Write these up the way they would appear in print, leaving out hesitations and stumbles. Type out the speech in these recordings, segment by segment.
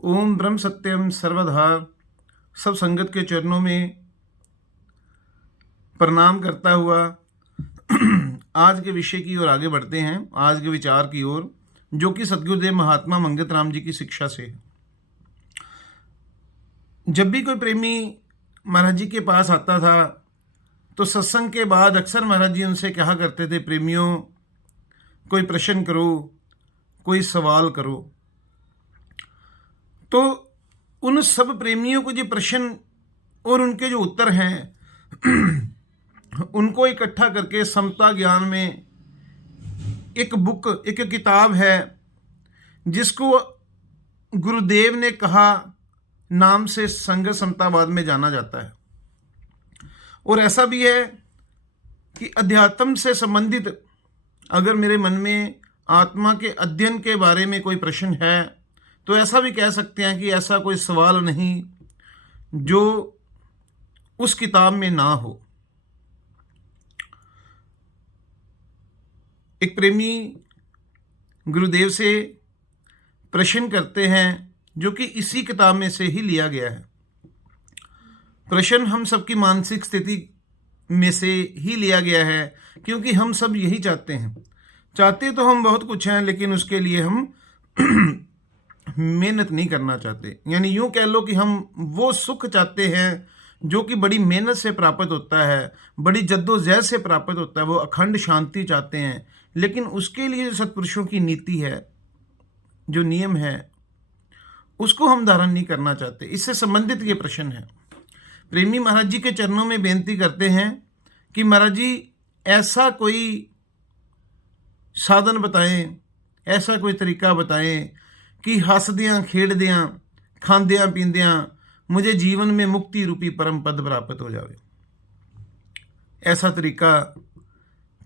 ओम ब्रह्म सत्यम सर्वधा। सब संगत के चरणों में प्रणाम करता हुआ आज के विषय की ओर आगे बढ़ते हैं, आज के विचार की ओर, जो कि सतगुरुदेव महात्मा मंगत राम जी की शिक्षा से है। जब भी कोई प्रेमी महाराज जी के पास आता था तो सत्संग के बाद अक्सर महाराज जी उनसे कहा करते थे, प्रेमियों कोई प्रश्न करो, कोई सवाल करो। तो उन सब प्रेमियों को जो प्रश्न और उनके जो उत्तर हैं उनको इकट्ठा करके समता ज्ञान में एक बुक, एक किताब है जिसको गुरुदेव ने कहा नाम से संघ समतावाद में जाना जाता है। और ऐसा भी है कि अध्यात्म से संबंधित अगर मेरे मन में आत्मा के अध्ययन के बारे में कोई प्रश्न है तो ऐसा भी कह सकते हैं कि ऐसा कोई सवाल नहीं जो उस किताब में ना हो। एक प्रेमी गुरुदेव से प्रश्न करते हैं जो कि इसी किताब में से ही लिया गया है। प्रश्न हम सबकी मानसिक स्थिति में से ही लिया गया है, क्योंकि हम सब यही चाहते हैं। चाहते तो हम बहुत कुछ हैं, लेकिन उसके लिए हम मेहनत नहीं करना चाहते। यानी यूं कह लो कि हम वो सुख चाहते हैं जो कि बड़ी मेहनत से प्राप्त होता है, बड़ी जद्दोजहद से प्राप्त होता है। वो अखंड शांति चाहते हैं, लेकिन उसके लिए जो सत्पुरुषों की नीति है, जो नियम है, उसको हम धारण नहीं करना चाहते। इससे संबंधित ये प्रश्न है। प्रेमी महाराज जी के चरणों में बेनती करते हैं कि महाराज जी ऐसा कोई साधन बताएं, ऐसा कोई तरीका बताएं कि हसदियाँ खेड़दियाँ खांदियाँ पींदियाँ मुझे जीवन में मुक्ति रूपी परम पद प्राप्त हो जावे। ऐसा तरीका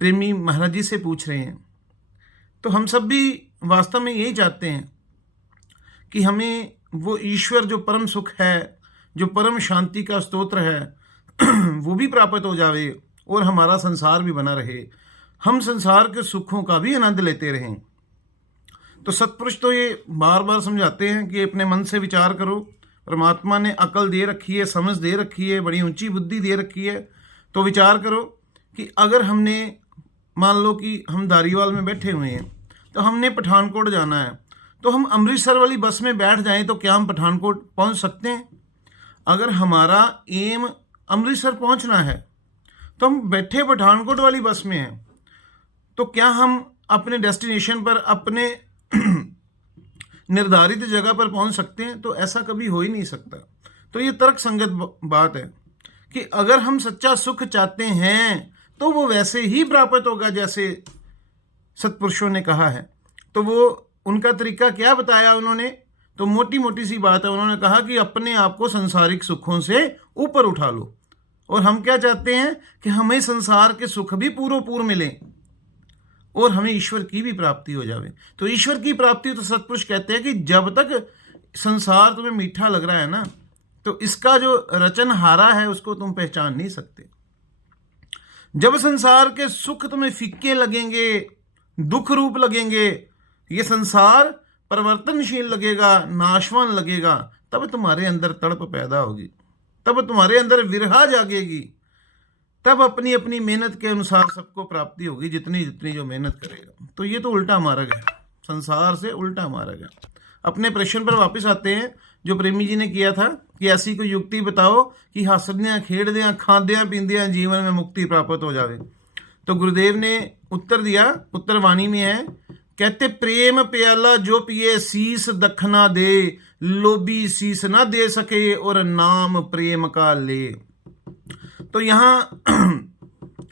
प्रेमी महाराज जी से पूछ रहे हैं। तो हम सब भी वास्तव में यही चाहते हैं कि हमें वो ईश्वर जो परम सुख है, जो परम शांति का स्तोत्र है वो भी प्राप्त हो जावे और हमारा संसार भी बना रहे, हम संसार के सुखों का भी आनंद लेते रहें। तो सत्पुरुष तो ये बार बार समझाते हैं कि अपने मन से विचार करो। परमात्मा ने अकल दे रखी है, समझ दे रखी है, बड़ी ऊंची बुद्धि दे रखी है। तो विचार करो कि अगर हमने, मान लो कि हम धारीवाल में बैठे हुए हैं, तो हमने पठानकोट जाना है, तो हम अमृतसर वाली बस में बैठ जाएं तो क्या हम पठानकोट पहुंच सकते हैं? अगर हमारा एम अमृतसर पहुंचना है तो हम बैठे पठानकोट वाली बस में हैं, तो क्या हम अपने डेस्टिनेशन पर, अपने निर्धारित जगह पर पहुंच सकते हैं? तो ऐसा कभी हो ही नहीं सकता। तो ये तर्क संगत बात है कि अगर हम सच्चा सुख चाहते हैं तो वो वैसे ही प्राप्त होगा जैसे सत्पुरुषों ने कहा है। तो वो उनका तरीका क्या बताया उन्होंने? तो मोटी मोटी सी बात है, उन्होंने कहा कि अपने आप को संसारिक सुखों से ऊपर उठा लो। और हम क्या चाहते हैं कि हमें संसार के सुख भी पूरो पूर मिले और हमें ईश्वर की भी प्राप्ति हो जावे। तो ईश्वर की प्राप्ति, तो सत्पुरुष कहते हैं कि जब तक संसार तुम्हें मीठा लग रहा है ना, तो इसका जो रचनहारा है उसको तुम पहचान नहीं सकते। जब संसार के सुख तुम्हें फीके लगेंगे, दुख रूप लगेंगे, ये संसार परिवर्तनशील लगेगा, नाशवान लगेगा, तब तुम्हारे अंदर तड़प पैदा होगी, तब तुम्हारे अंदर विरहा जागेगी, तब अपनी अपनी मेहनत के अनुसार सबको प्राप्ति होगी, जितनी जितनी जो मेहनत करेगा। तो ये तो उल्टा मार्ग है, संसार से उल्टा मार्ग है। अपने प्रश्न पर वापस आते हैं जो प्रेमी जी ने किया था कि ऐसी कोई युक्ति बताओ कि हंसदियाँ खेड़दियाँ खांदियाँ पींदियाँ जीवन में मुक्ति प्राप्त हो जावे। तो गुरुदेव ने उत्तर दिया, उत्तरवाणी में है, कहते प्रेम प्याला जो पिए शीस दखना दे, लोभी शीस ना दे सके और नाम प्रेम का ले। तो यहाँ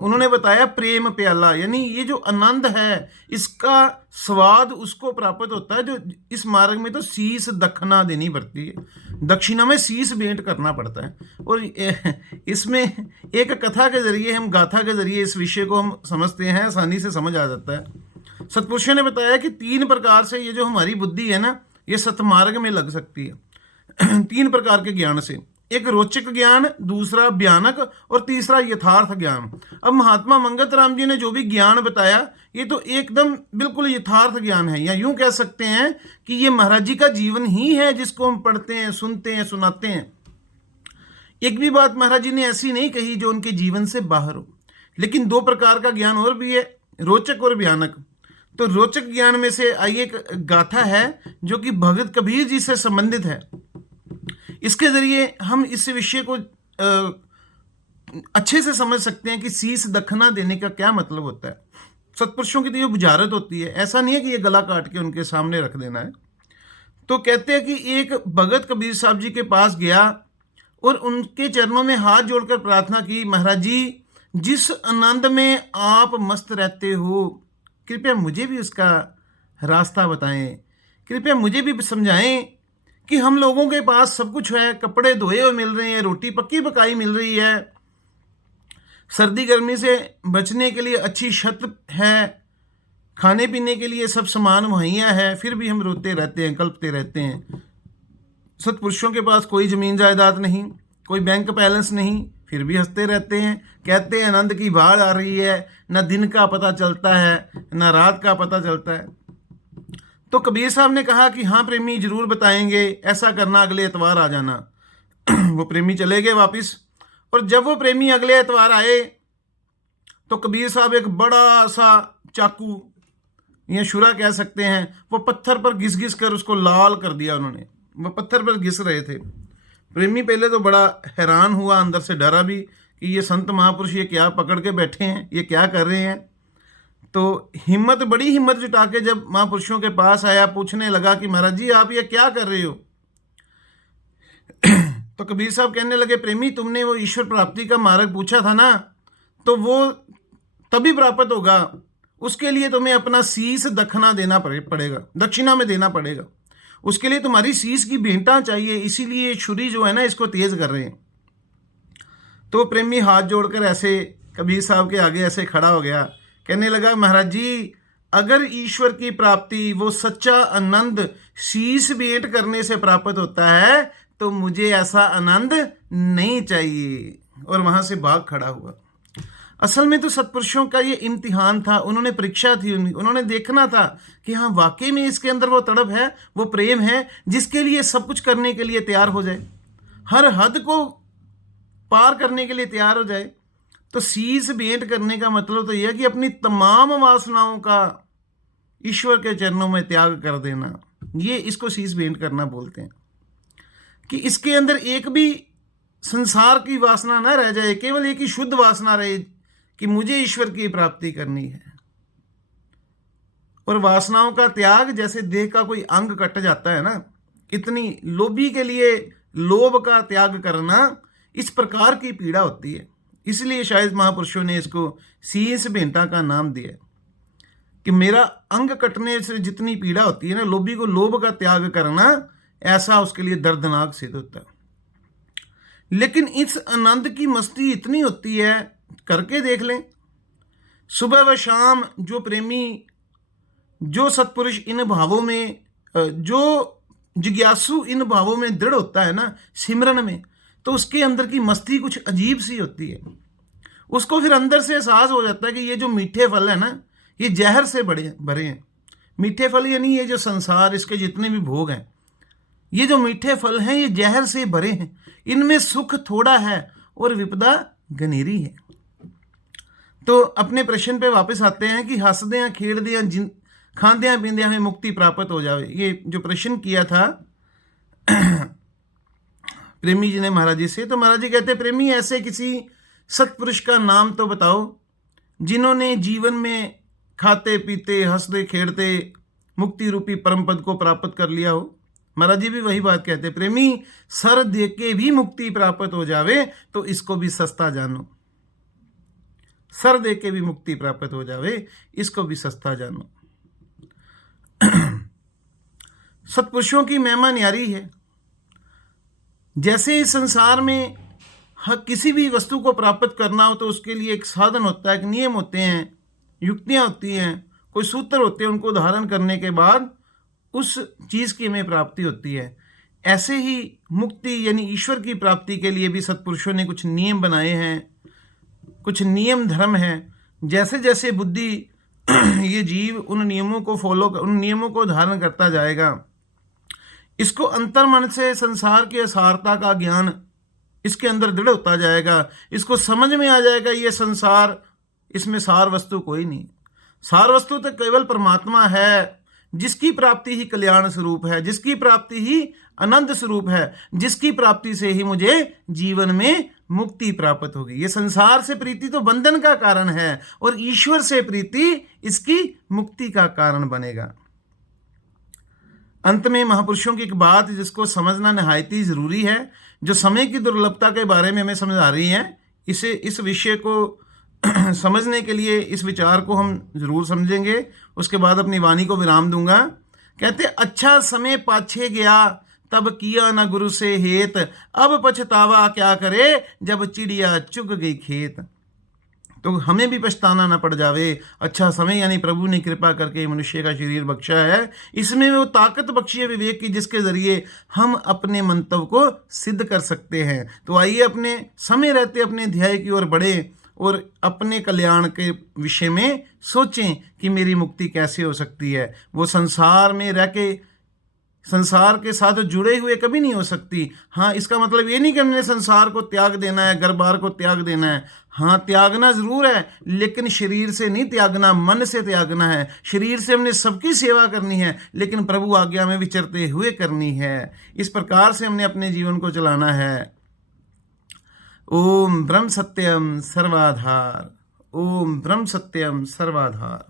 उन्होंने बताया प्रेम प्याला, यानी ये जो आनंद है इसका स्वाद उसको प्राप्त होता है जो इस मार्ग में तो शीस दखना देनी पड़ती है, दक्षिणा में शीस भेंट करना पड़ता है। और इसमें एक कथा के जरिए, हम गाथा के जरिए इस विषय को हम समझते हैं, आसानी से समझ आ जाता है। सत्पुरुषों ने बताया कि 3 प्रकार से ये जो हमारी बुद्धि है ना, ये सतमार्ग में लग सकती है 3 प्रकार के ज्ञान से। एक रोचक ज्ञान, दूसरा भयानक और तीसरा यथार्थ ज्ञान। अब महात्मा मंगत राम जी ने जो भी ज्ञान बताया ये तो एकदम बिल्कुल यथार्थ ज्ञान है, या यूं कह सकते हैं कि ये महाराज जी का जीवन ही है जिसको हम पढ़ते हैं, सुनते हैं, सुनाते हैं। एक भी बात महाराज जी ने ऐसी नहीं कही जो उनके जीवन से बाहर हो। लेकिन दो प्रकार का ज्ञान और भी है, रोचक और भयानक। तो रोचक ज्ञान में से आइए एक गाथा है जो कि भगत कबीर जी से संबंधित है। इसके जरिए हम इस विषय को अच्छे से समझ सकते हैं कि शीश दखना देने का क्या मतलब होता है। सत्पुरुषों की तो ये बुझारत होती है, ऐसा नहीं है कि ये गला काट के उनके सामने रख देना है। तो कहते हैं कि एक भगत कबीर साहब जी के पास गया और उनके चरणों में हाथ जोड़कर प्रार्थना की, महाराज जी जिस आनंद में आप मस्त रहते हो, कृपया मुझे भी उसका रास्ता बताएं, कृपया मुझे भी समझाएं कि हम लोगों के पास सब कुछ है, कपड़े धोए हुए मिल रहे हैं, रोटी पक्की पकाई मिल रही है, सर्दी गर्मी से बचने के लिए अच्छी छत है, खाने पीने के लिए सब सामान मुहैया है, फिर भी हम रोते रहते हैं, कल्पते रहते हैं। सत्पुरुषों के पास कोई ज़मीन जायदाद नहीं, कोई बैंक बैलेंस नहीं, फिर भी हंसते रहते हैं, कहते हैं आनंद की बाढ़ आ रही है, ना दिन का पता चलता है ना रात का पता चलता है। तो कबीर साहब ने कहा कि हाँ प्रेमी जरूर बताएंगे, ऐसा करना अगले एतवार आ जाना। वो प्रेमी चले गए वापस, और जब वो प्रेमी अगले एतवार आए तो कबीर साहब एक बड़ा सा चाकू या छुरा कह सकते हैं, वो पत्थर पर घिस घिस कर उसको लाल कर दिया उन्होंने। वो पत्थर पर घिस रहे थे। प्रेमी पहले तो बड़ा हैरान हुआ, अंदर से डरा भी कि ये संत महापुरुष ये क्या पकड़ के बैठे हैं, ये क्या कर रहे हैं। तो बड़ी हिम्मत जुटा के जब महापुरुषों के पास आया, पूछने लगा कि महाराज जी आप ये क्या कर रहे हो। तो कबीर साहब कहने लगे, प्रेमी तुमने वो ईश्वर प्राप्ति का मार्ग पूछा था ना, तो वो तभी प्राप्त होगा, उसके लिए तुम्हें अपना शीश दखना देना पड़ेगा, दक्षिणा में देना पड़ेगा। उसके लिए तुम्हारी शीश की भेंटा चाहिए, इसीलिए छुरी जो है ना इसको तेज कर रहे हैं। तो प्रेमी हाथ जोड़कर ऐसे कबीर साहब के आगे ऐसे खड़ा हो गया, कहने लगा महाराज जी अगर ईश्वर की प्राप्ति, वो सच्चा आनंद शीश भेंट करने से प्राप्त होता है तो मुझे ऐसा आनंद नहीं चाहिए। और वहां से भाग खड़ा हुआ। असल में तो सत्पुरुषों का ये इम्तिहान था, उन्होंने परीक्षा थी, उन्होंने देखना था कि हाँ वाकई में इसके अंदर वो तड़प है, वो प्रेम है जिसके लिए सब कुछ करने के लिए तैयार हो जाए, हर हद को पार करने के लिए तैयार हो जाए। तो शीश भेंट करने का मतलब तो यह है कि अपनी तमाम वासनाओं का ईश्वर के चरणों में त्याग कर देना। ये इसको शीश भेंट करना बोलते हैं, कि इसके अंदर एक भी संसार की वासना ना रह जाए, केवल एक ही शुद्ध वासना रहे कि मुझे ईश्वर की प्राप्ति करनी है। और वासनाओं का त्याग जैसे देह का कोई अंग कट जाता है ना, इतनी लोभी के लिए लोभ का त्याग करना इस प्रकार की पीड़ा होती है। इसलिए शायद महापुरुषों ने इसको शीश भेंटा का नाम दिया कि मेरा अंग कटने से जितनी पीड़ा होती है ना, लोभी को लोभ का त्याग करना, ऐसा उसके लिए दर्दनाक सिद्ध होता है। लेकिन इस आनंद की मस्ती इतनी होती है, करके देख लें। सुबह व शाम जो प्रेमी, जो सत्पुरुष इन भावों में, जो जिज्ञासु इन भावों में दृढ़ होता है ना सिमरन में, तो उसके अंदर की मस्ती कुछ अजीब सी होती है। उसको फिर अंदर से एहसास हो जाता है कि ये जो मीठे फल है ना, ये जहर से भरे हैं। मीठे फल यानी ये जो संसार, इसके जितने भी भोग हैं, ये जो मीठे फल हैं ये जहर से भरे हैं, इनमें सुख थोड़ा है और विपदा घनेरी है। तो अपने प्रश्न पे वापस आते हैं कि हंसदे खेड़दे जिन खांदे पींदे हमें मुक्ति प्राप्त हो जावे। ये जो प्रश्न किया था प्रेमी जी ने महाराज जी से, तो महाराज जी कहते प्रेमी ऐसे किसी सत्पुरुष का नाम तो बताओ जिन्होंने जीवन में खाते पीते हंसते खेड़ते मुक्ति रूपी परम पद को प्राप्त कर लिया हो। महाराज जी भी वही बात कहते, प्रेमी सर दे के भी मुक्ति प्राप्त हो जावे तो इसको भी सस्ता जानो। सर दे के भी मुक्ति प्राप्त हो जावे, इसको भी सस्ता जानो। सत्पुरुषों की महिमा न्यारी है। जैसे इस संसार में किसी भी वस्तु को प्राप्त करना हो तो उसके लिए एक साधन होता है, एक नियम होते हैं, युक्तियां होती हैं, कोई सूत्र होते हैं, उनको धारण करने के बाद उस चीज़ की हमें प्राप्ति होती है। ऐसे ही मुक्ति यानी ईश्वर की प्राप्ति के लिए भी सत्पुरुषों ने कुछ नियम बनाए हैं, कुछ नियम धर्म हैं। जैसे जैसे बुद्धि ये जीव उन नियमों को उन नियमों को धारण करता जाएगा। इसको अंतर्मन से संसार की असारता का ज्ञान इसके अंदर दृढ़ होता जाएगा। इसको समझ में आ जाएगा ये संसार, इसमें सार वस्तु कोई नहीं। सार वस्तु तो केवल परमात्मा है, जिसकी प्राप्ति ही कल्याण स्वरूप है, जिसकी प्राप्ति ही आनंद स्वरूप है, जिसकी प्राप्ति से ही मुझे जीवन में मुक्ति प्राप्त होगी। ये संसार से प्रीति तो बंधन का कारण है और ईश्वर से प्रीति इसकी मुक्ति का कारण बनेगा। अंत में महापुरुषों की एक बात जिसको समझना निहायत ही जरूरी है, जो समय की दुर्लभता के बारे में हमें समझा रही है, इस विषय को समझने के लिए इस विचार को हम जरूर समझेंगे। उसके बाद अपनी वाणी को विराम दूंगा। कहते अच्छा समय पाछे गया, तब किया न गुरु से हेत, अब पछतावा क्या करे, जब चिड़िया चुग गई खेत। तो हमें भी पछताना न पड़ जावे। अच्छा समय यानी प्रभु ने कृपा करके मनुष्य का शरीर बख्शा है, इसमें वो ताकत बख्शी है विवेक की, जिसके जरिए हम अपने मंतव्य को सिद्ध कर सकते हैं। तो आइए अपने समय रहते अपने ध्येय की ओर बढ़े और अपने कल्याण के विषय में सोचें कि मेरी मुक्ति कैसे हो सकती है। वो संसार में रह के संसार के साथ जुड़े हुए कभी नहीं हो सकती। हाँ, इसका मतलब ये नहीं कि हमने संसार को त्याग देना है, घर बार को त्याग देना है। हाँ, त्यागना जरूर है, लेकिन शरीर से नहीं त्यागना, मन से त्यागना है। शरीर से हमने सबकी सेवा करनी है, लेकिन प्रभु आज्ञा में विचरते हुए करनी है। इस प्रकार से हमने अपने जीवन को चलाना है। ओम ब्रह्म सत्यम सर्वाधार, ओम ब्रह्म सत्यम सर्वाधार।